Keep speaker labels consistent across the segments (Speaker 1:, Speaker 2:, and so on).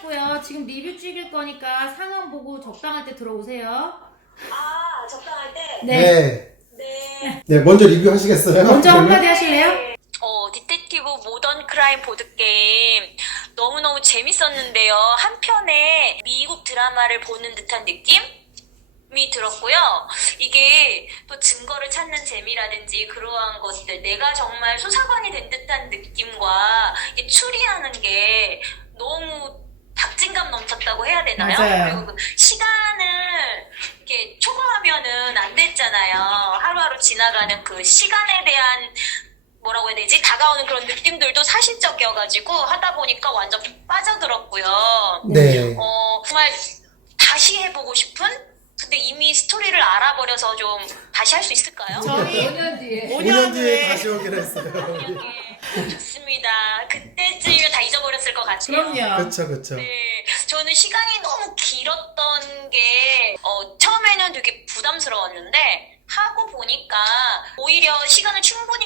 Speaker 1: 끝났고요. 지금 리뷰 찍을 거니까 상황 보고 적당할 때 들어오세요.
Speaker 2: 아, 적당할 때?
Speaker 1: 네.
Speaker 3: 네, 먼저 리뷰하시겠어요?
Speaker 1: 먼저 한마디 하실래요?
Speaker 2: 디텍티브 모던 크라임 보드게임 너무너무 재밌었는데요. 한편에 미국 드라마를 보는 듯한 느낌이 들었고요. 이게 또 증거를 찾는 재미라든지 그러한 것들, 내가 정말 수사관이 된 듯한 느낌과 이게 추리하는 게 너무 박진감 넘쳤다고 해야 되나요?
Speaker 4: 맞아요.
Speaker 2: 그리고 그 시간을 이렇게 초과하면은 안 됐잖아요. 하루하루 지나가는 그 시간에 대한 뭐라고 해야 되지? 다가오는 그런 느낌들도 사실적이어가지고 하다 보니까 완전 빠져들었고요.
Speaker 3: 네.
Speaker 2: 정말 다시 해보고 싶은? 근데 이미 스토리를 알아버려서 좀 다시 할 수 있을까요?
Speaker 4: 저희
Speaker 1: 5년 뒤에.
Speaker 3: 5년 뒤에 다시 오기로 했어요.
Speaker 2: 좋습니다. 그때쯤이면 다 잊어버렸을 것 같아요.
Speaker 4: 그럼요.
Speaker 3: 그쵸.
Speaker 2: 네, 저는 시간이 너무 길었던 게 처음에는 되게 부담스러웠는데 하고 보니까 오히려 시간을 충분히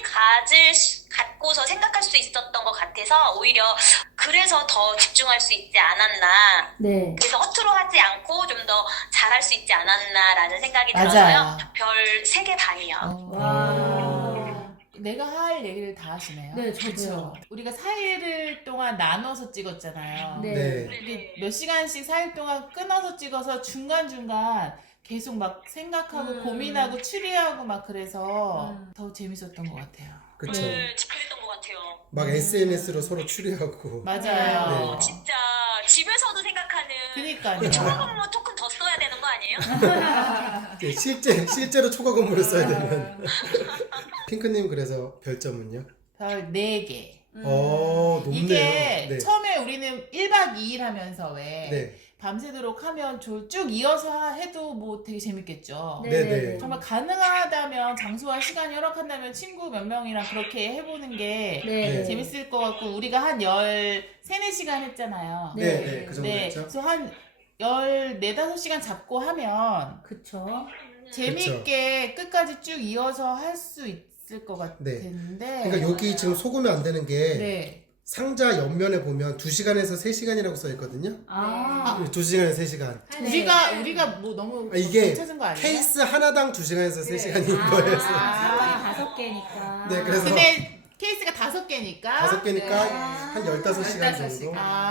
Speaker 2: 갖고서 생각할 수 있었던 것 같아서 오히려 그래서 더 집중할 수 있지 않았나.
Speaker 1: 네.
Speaker 2: 그래서 허투루 하지 않고 좀 더 잘할 수 있지 않았나라는 생각이
Speaker 4: 맞아요.
Speaker 2: 들어서요. 별 3개 반이요.
Speaker 1: 와.
Speaker 4: 내가 할 얘기를 다 하시네요.
Speaker 1: 네, 저도요.
Speaker 4: 그쵸? 우리가 4일을 동안 나눠서 찍었잖아요.
Speaker 1: 네.
Speaker 3: 네.
Speaker 4: 이게 몇 시간씩 4일 동안 끊어서 찍어서 중간중간 계속 막 생각하고 고민하고 추리하고 막 그래서 더 재밌었던 것 같아요.
Speaker 3: 그쵸.
Speaker 2: 네, 그랬던 것 같아요.
Speaker 3: 막 SNS로 서로 추리하고.
Speaker 4: 맞아요.
Speaker 3: 네.
Speaker 2: 진짜 집에서도 생각하는
Speaker 4: 그니까요.
Speaker 2: 초과근무 토큰 더 써야 되는 거 아니에요?
Speaker 3: 네, 실제로 초과 근무를 써야 되는. 핑크님 그래서 별점은요?
Speaker 4: 별 4개.
Speaker 3: 높네요.
Speaker 4: 이게
Speaker 3: 네.
Speaker 4: 처음에 우리는 1박 2일 하면서 왜
Speaker 3: 네.
Speaker 4: 밤새도록 하면 쭉 이어서 해도 뭐 되게 재밌겠죠.
Speaker 3: 네.
Speaker 4: 정말 가능하다면 장소와 시간이 허락한다면 친구 몇 명이랑 그렇게 해보는 게
Speaker 1: 네.
Speaker 4: 재밌을 것 같고 우리가 한 13-4시간 했잖아요.
Speaker 3: 네. 그 정도
Speaker 4: 네.
Speaker 3: 했죠.
Speaker 4: 그래서 한 14-5시간 잡고 하면
Speaker 1: 그쵸.
Speaker 4: 재밌게 끝까지 쭉 이어서 할 수 있을 것
Speaker 3: 네.
Speaker 4: 같은데
Speaker 3: 그러니까 여기 지금 속으면 안 되는 게
Speaker 4: 네.
Speaker 3: 상자 옆면에 보면 2시간에서 3시간이라고 써 있거든요.
Speaker 1: 아.
Speaker 3: 2시간에서 3시간.
Speaker 4: 우리가 뭐 너무
Speaker 3: 이게
Speaker 4: 찾은 거 아니에요?
Speaker 3: 케이스 하나당 2시간에서 3시간인 거예요.
Speaker 1: 상황이 5개니까.
Speaker 3: 네, 그래서
Speaker 4: 근데 케이스가 5개니까
Speaker 3: 5개니까 한 15시간 정도.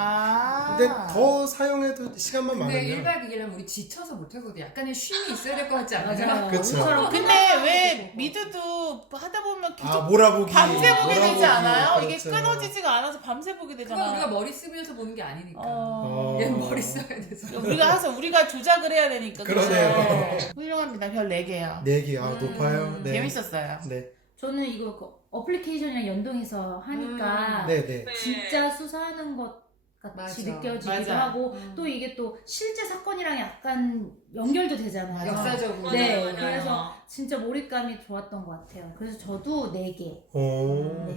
Speaker 3: 근데 더 사용해도 시간만
Speaker 5: 근데
Speaker 3: 많으면
Speaker 5: 1박 2일 하면 우리 지쳐서 못하거든. 약간의 쉼이 있어야 될 것 같지 않아요?
Speaker 1: 맞아요.
Speaker 3: 그쵸.
Speaker 1: 우리처럼
Speaker 4: 근데 왜 미드도 하다 보면 계속
Speaker 3: 몰아보기.
Speaker 4: 밤새 보게 되지
Speaker 3: 몰아보기.
Speaker 4: 않아요? 이게
Speaker 3: 그렇죠.
Speaker 4: 끊어지지가 않아서 밤새 보게
Speaker 5: 그건
Speaker 4: 되잖아.
Speaker 5: 우리가 머리 쓰면서 보는 게 아니니까.
Speaker 4: 어...
Speaker 5: 얘 머리 써야 돼서.
Speaker 4: 우리가 조작을 해야 되니까.
Speaker 3: 그러네요.
Speaker 4: 그쵸? 훌륭합니다. 별 4개요.
Speaker 3: 4개. 높아요. 네.
Speaker 4: 재밌었어요.
Speaker 3: 네.
Speaker 1: 저는 이거 그 어플리케이션이랑 연동해서 하니까
Speaker 3: 네.
Speaker 1: 진짜 수사하는 것 같이
Speaker 5: 맞아.
Speaker 1: 느껴지기도
Speaker 4: 맞아.
Speaker 1: 하고 또 이게 또 실제 사건이랑 약간 연결도 되잖아요.
Speaker 5: 역사적으로.
Speaker 1: 네,
Speaker 2: 맞아요.
Speaker 1: 그래서 진짜 몰입감이 좋았던 것 같아요. 그래서 저도 4개.
Speaker 3: 오.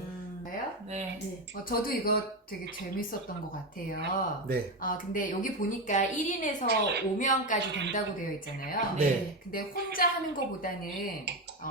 Speaker 4: 네.
Speaker 1: 네.
Speaker 5: 저도 이거 되게 재밌었던 것 같아요.
Speaker 3: 네.
Speaker 5: 근데 여기 보니까 1인에서 5명까지 된다고 되어 있잖아요.
Speaker 3: 네.
Speaker 5: 근데 혼자 하는 것보다는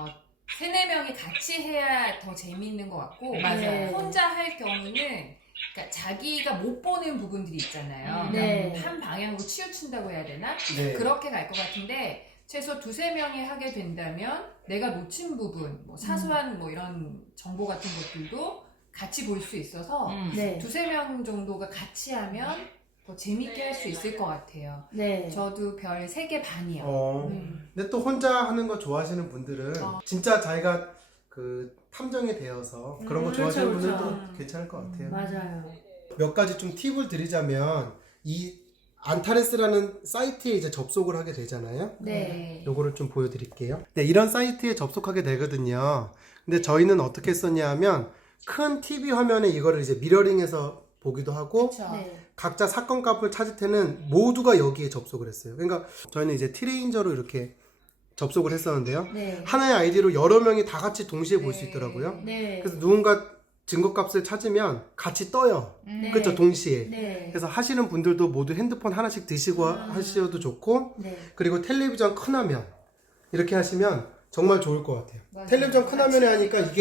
Speaker 5: 3-4명이 같이 해야 더 재미있는 것 같고
Speaker 4: 맞아요.
Speaker 5: 혼자 할 경우는 그러니까 자기가 못 보는 부분들이 있잖아요.
Speaker 1: 네.
Speaker 5: 그러니까 한 방향으로 치우친다고 해야 되나?
Speaker 3: 네.
Speaker 5: 그렇게 갈 것 같은데 최소 2-3명이 하게 된다면 내가 놓친 부분, 뭐 사소한 뭐 이런 정보 같은 것들도 같이 볼 수 있어서
Speaker 1: 네.
Speaker 5: 2-3명 정도가 같이 하면 더 재밌게 할 수 있을 것 같아요.
Speaker 1: 네.
Speaker 5: 저도 별 3개 반이요.
Speaker 3: 근데 또 혼자 하는 거 좋아하시는 분들은 진짜 자기가 그 탐정이 되어서 그런 거 좋아하시는
Speaker 1: 그렇죠,
Speaker 3: 분들도
Speaker 1: 그렇죠.
Speaker 3: 괜찮을 것 같아요.
Speaker 1: 맞아요.
Speaker 3: 몇 가지 좀 팁을 드리자면 이 안타레스라는 사이트에 이제 접속을 하게 되잖아요.
Speaker 1: 네.
Speaker 3: 요거를 좀 보여드릴게요. 네, 이런 사이트에 접속하게 되거든요. 근데 저희는 어떻게 썼냐 하면 큰 TV 화면에 이거를 이제 미러링해서 보기도 하고
Speaker 4: 그쵸.
Speaker 1: 네.
Speaker 3: 각자 사건 값을 찾을 때는 모두가 여기에 접속을 했어요. 그러니까 저희는 이제 트레인저로 이렇게 접속을 했었는데요.
Speaker 1: 네.
Speaker 3: 하나의 아이디로 여러 명이 다 같이 동시에 볼 수 있더라고요.
Speaker 1: 네.
Speaker 3: 그래서 누군가 증거값을 찾으면 같이 떠요.
Speaker 1: 네.
Speaker 3: 그렇죠, 동시에.
Speaker 1: 네.
Speaker 3: 그래서 하시는 분들도 모두 핸드폰 하나씩 드시고 하셔도 좋고,
Speaker 1: 네.
Speaker 3: 그리고 텔레비전 큰 화면 이렇게 하시면 정말 좋을 것 같아요.
Speaker 5: 맞아요.
Speaker 3: 텔레비전 큰 화면에 하니까 이게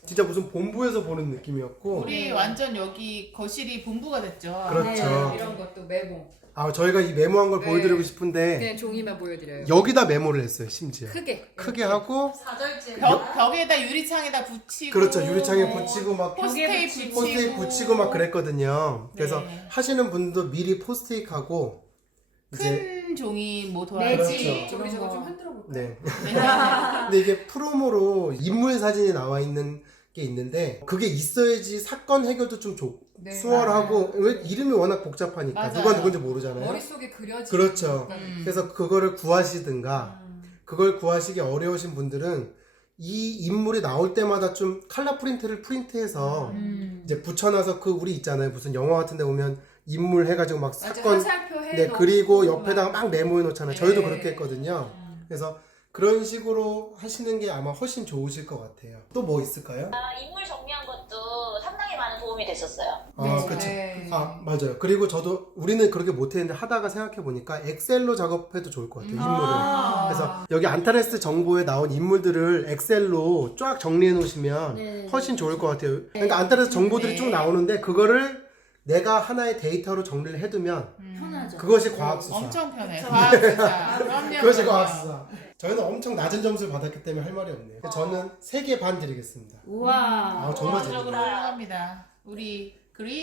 Speaker 3: 진짜 무슨 본부에서 보는 느낌이었고.
Speaker 4: 우리
Speaker 5: 네.
Speaker 4: 완전 여기 거실이 본부가 됐죠.
Speaker 3: 그렇죠.
Speaker 5: 네, 이런 것도 메모.
Speaker 3: 저희가 이 메모한 걸
Speaker 5: 네.
Speaker 3: 보여드리고 싶은데
Speaker 5: 그냥 종이만 보여드려요.
Speaker 3: 여기다 메모를 했어요, 심지어.
Speaker 5: 크게
Speaker 3: 하고
Speaker 1: 사절제.
Speaker 4: 벽에다 유리창에다 붙이고.
Speaker 3: 그렇죠. 유리창에 붙이고 막
Speaker 4: 포스트잇
Speaker 1: 붙이고.
Speaker 3: 포스트잇 붙이고 막 그랬거든요. 그래서
Speaker 4: 네.
Speaker 3: 하시는 분도 미리 포스트잇하고 이제
Speaker 4: 큰 종이 뭐
Speaker 1: 내지.
Speaker 4: 도라지
Speaker 5: 우리 저거 좀
Speaker 4: 거.
Speaker 5: 흔들어 볼까요?
Speaker 3: 네.
Speaker 4: 네.
Speaker 3: 근데 이게 프로모로 인물 사진이 나와 있는 게 있는데 그게 있어야지 사건 해결도 좀
Speaker 5: 네,
Speaker 3: 수월하고 왜 이름이 워낙 복잡하니까
Speaker 4: 맞아요.
Speaker 3: 누가 누군지 모르잖아요.
Speaker 5: 머릿속에 그려지.
Speaker 3: 그렇죠.
Speaker 4: 음.
Speaker 3: 그래서 그거를 구하시든가 그걸 구하시기 어려우신 분들은 이 인물이 나올 때마다 좀 컬러 프린트를 프린트해서 이제 붙여놔서 그 우리 있잖아요. 무슨 영화 같은 데 보면 인물 해가지고 막
Speaker 5: 맞아,
Speaker 3: 사건
Speaker 5: 화살표 해.
Speaker 3: 네,
Speaker 5: 놓고
Speaker 3: 그리고 옆에다가 막 메모해 놓잖아요.
Speaker 5: 네.
Speaker 3: 저희도 그렇게 했거든요. 그래서 그런 식으로 하시는 게 아마 훨씬 좋으실 것 같아요. 또 뭐 있을까요?
Speaker 2: 인물 정리한 것도 상당히 많은 도움이 됐었어요.
Speaker 3: 아, 그렇죠.
Speaker 5: 네.
Speaker 3: 맞아요. 그리고 저도 우리는 그렇게 못했는데 하다가 생각해 보니까 엑셀로 작업해도 좋을 것 같아요. 인물을. 그래서 여기 안타레스 정보에 나온 인물들을 엑셀로 쫙 정리해 놓으시면
Speaker 1: 네.
Speaker 3: 훨씬 좋을 것 같아요. 그러니까 안타레스 정보들이
Speaker 4: 네.
Speaker 3: 쭉 나오는데 그거를 내가 하나의 데이터로 정리를 해두면
Speaker 1: 편하죠.
Speaker 3: 그것이 과학수사.
Speaker 4: 엄청 편해.
Speaker 1: 그쵸.
Speaker 4: 과학수사. 그럼요.
Speaker 3: 그것이
Speaker 4: 그럼요.
Speaker 3: 과학수사. 저희는 엄청 낮은 점수를 받았기 때문에 할 말이 없네요. 저는 3개 반 드리겠습니다.
Speaker 1: 우와.
Speaker 3: 정말
Speaker 4: 적으로
Speaker 3: 재밌네요.
Speaker 4: 훌륭합니다. 우리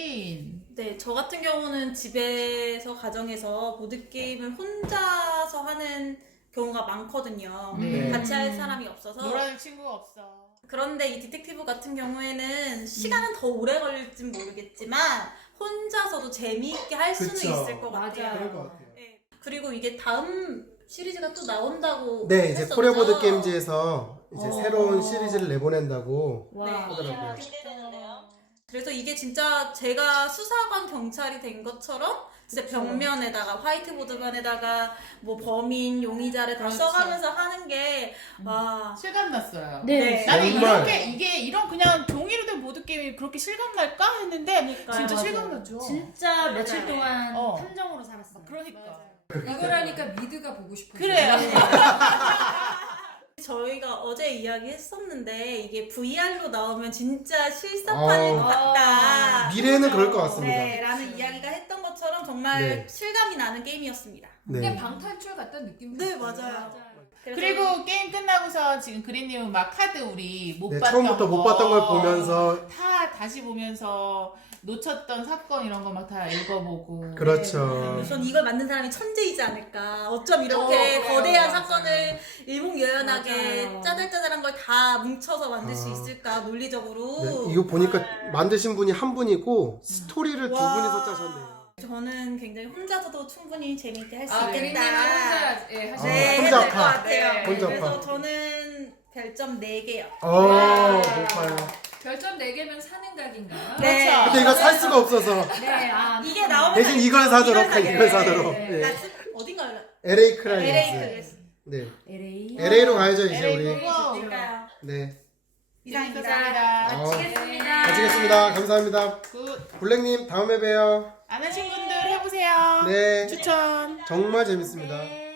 Speaker 4: 그린.
Speaker 6: 네, 저 같은 경우는 집에서 가정에서 보드게임을 혼자서 하는 경우가 많거든요.
Speaker 3: 네.
Speaker 6: 같이 할 사람이 없어서.
Speaker 4: 놀아줄 친구가 없어.
Speaker 6: 그런데 이 디텍티브 같은 경우에는 시간은 더 오래 걸릴진 모르겠지만 혼자서도 재미있게 할 수는
Speaker 3: 그쵸.
Speaker 6: 있을 것
Speaker 1: 맞아요.
Speaker 6: 같아요.
Speaker 3: 그럴 것 같아요.
Speaker 6: 네. 그리고 이게 다음 시리즈가 또 나온다고
Speaker 3: 네, 이제
Speaker 6: 했었죠?
Speaker 3: 코리아보드 게임즈에서 이제
Speaker 6: 어.
Speaker 3: 새로운 시리즈를 내보낸다고
Speaker 6: 네.
Speaker 3: 하더라고요.
Speaker 2: 기대되는데요.
Speaker 6: 그래서 이게 진짜 제가 수사관 경찰이 된 것처럼 진짜 벽면에다가 화이트보드면에다가 뭐 범인 용의자를 다
Speaker 4: 그렇지.
Speaker 6: 써가면서 하는 게 와.
Speaker 4: 실감 났어요.
Speaker 1: 네.
Speaker 4: 나는
Speaker 3: 정말.
Speaker 4: 이런 그냥 종이로 된 보드게임이 그렇게 실감 날까 했는데
Speaker 6: 그러니까요.
Speaker 4: 진짜
Speaker 1: 맞아요.
Speaker 4: 실감 났죠.
Speaker 1: 진짜 며칠 동안
Speaker 4: 어.
Speaker 1: 탐정으로 살았어요.
Speaker 4: 그러니까.
Speaker 5: 이거라니까 미드가 보고 싶어요.
Speaker 4: 그래요.
Speaker 6: 저희가 어제 이야기했었는데 이게 VR로 나오면 진짜 실사판일 것 같다.
Speaker 3: 미래에는 그럴 것 같습니다.
Speaker 6: 네, 라는 이야기가 했던 것처럼 정말
Speaker 3: 네.
Speaker 6: 실감이 나는 게임이었습니다.
Speaker 5: 그냥
Speaker 3: 네.
Speaker 5: 방탈출 같다는 느낌이
Speaker 6: 네,
Speaker 5: 있어요.
Speaker 6: 맞아요. 그래서
Speaker 4: 그리고 게임 끝나고서 지금 그린님은 막 카드 우리 못
Speaker 3: 네,
Speaker 4: 봤던
Speaker 3: 처음부터 못 봤던 걸 보면서
Speaker 4: 다 다시 보면서 놓쳤던 사건 이런 거 막 다 읽어보고
Speaker 3: 그렇죠.
Speaker 6: 전 이걸 만든 사람이 천재이지 않을까. 어쩜 이렇게
Speaker 4: 그래요.
Speaker 6: 거대한
Speaker 4: 맞아요.
Speaker 6: 사건을 일목요연하게
Speaker 1: 맞아요.
Speaker 6: 짜잘짜잘한 걸 다 뭉쳐서 만들 수
Speaker 3: 아.
Speaker 6: 있을까 논리적으로.
Speaker 3: 네, 이거 보니까 만드신 분이 한 분이고 스토리를 두
Speaker 6: 와.
Speaker 3: 분이서 짜셨네요.
Speaker 6: 저는 굉장히 혼자서도 충분히 재밌게 할 수
Speaker 5: 아, 그린님은
Speaker 6: 있겠다.
Speaker 5: 혼자 예, 하시는
Speaker 6: 네,
Speaker 3: 혼자
Speaker 6: 해야 될 것
Speaker 3: 파.
Speaker 6: 같아요.
Speaker 5: 네.
Speaker 3: 혼자
Speaker 6: 그래서
Speaker 3: 파.
Speaker 6: 저는 별점 4개요.
Speaker 3: 높아요.
Speaker 5: 별점 4개면 사는 각인가?
Speaker 6: 네.
Speaker 4: 그렇죠.
Speaker 3: 근데 이거 살 수가 없어서
Speaker 1: 네,
Speaker 6: 이게 나오면
Speaker 3: 대신 이걸 사도록
Speaker 6: 이걸
Speaker 3: 이걸
Speaker 6: 사게.
Speaker 3: 사도록.
Speaker 1: 네.
Speaker 3: 네.
Speaker 6: 어딘가
Speaker 3: LA 크라이언스.
Speaker 6: LA 그랬어.
Speaker 3: 네.
Speaker 1: LA.
Speaker 3: LA로 가야죠 이제
Speaker 4: LA
Speaker 3: 우리.
Speaker 4: 보고.
Speaker 6: 그러니까요.
Speaker 3: 네.
Speaker 6: 이상입니다.
Speaker 4: 감사합니다.
Speaker 6: 마치겠습니다.
Speaker 3: 마치겠습니다. 감사합니다.
Speaker 4: 굿.
Speaker 3: 블랙님 다음에 봬요.
Speaker 4: 안 하신 분들 해보세요.
Speaker 3: 네.
Speaker 4: 추천.
Speaker 3: 정말 재밌습니다.
Speaker 6: 네.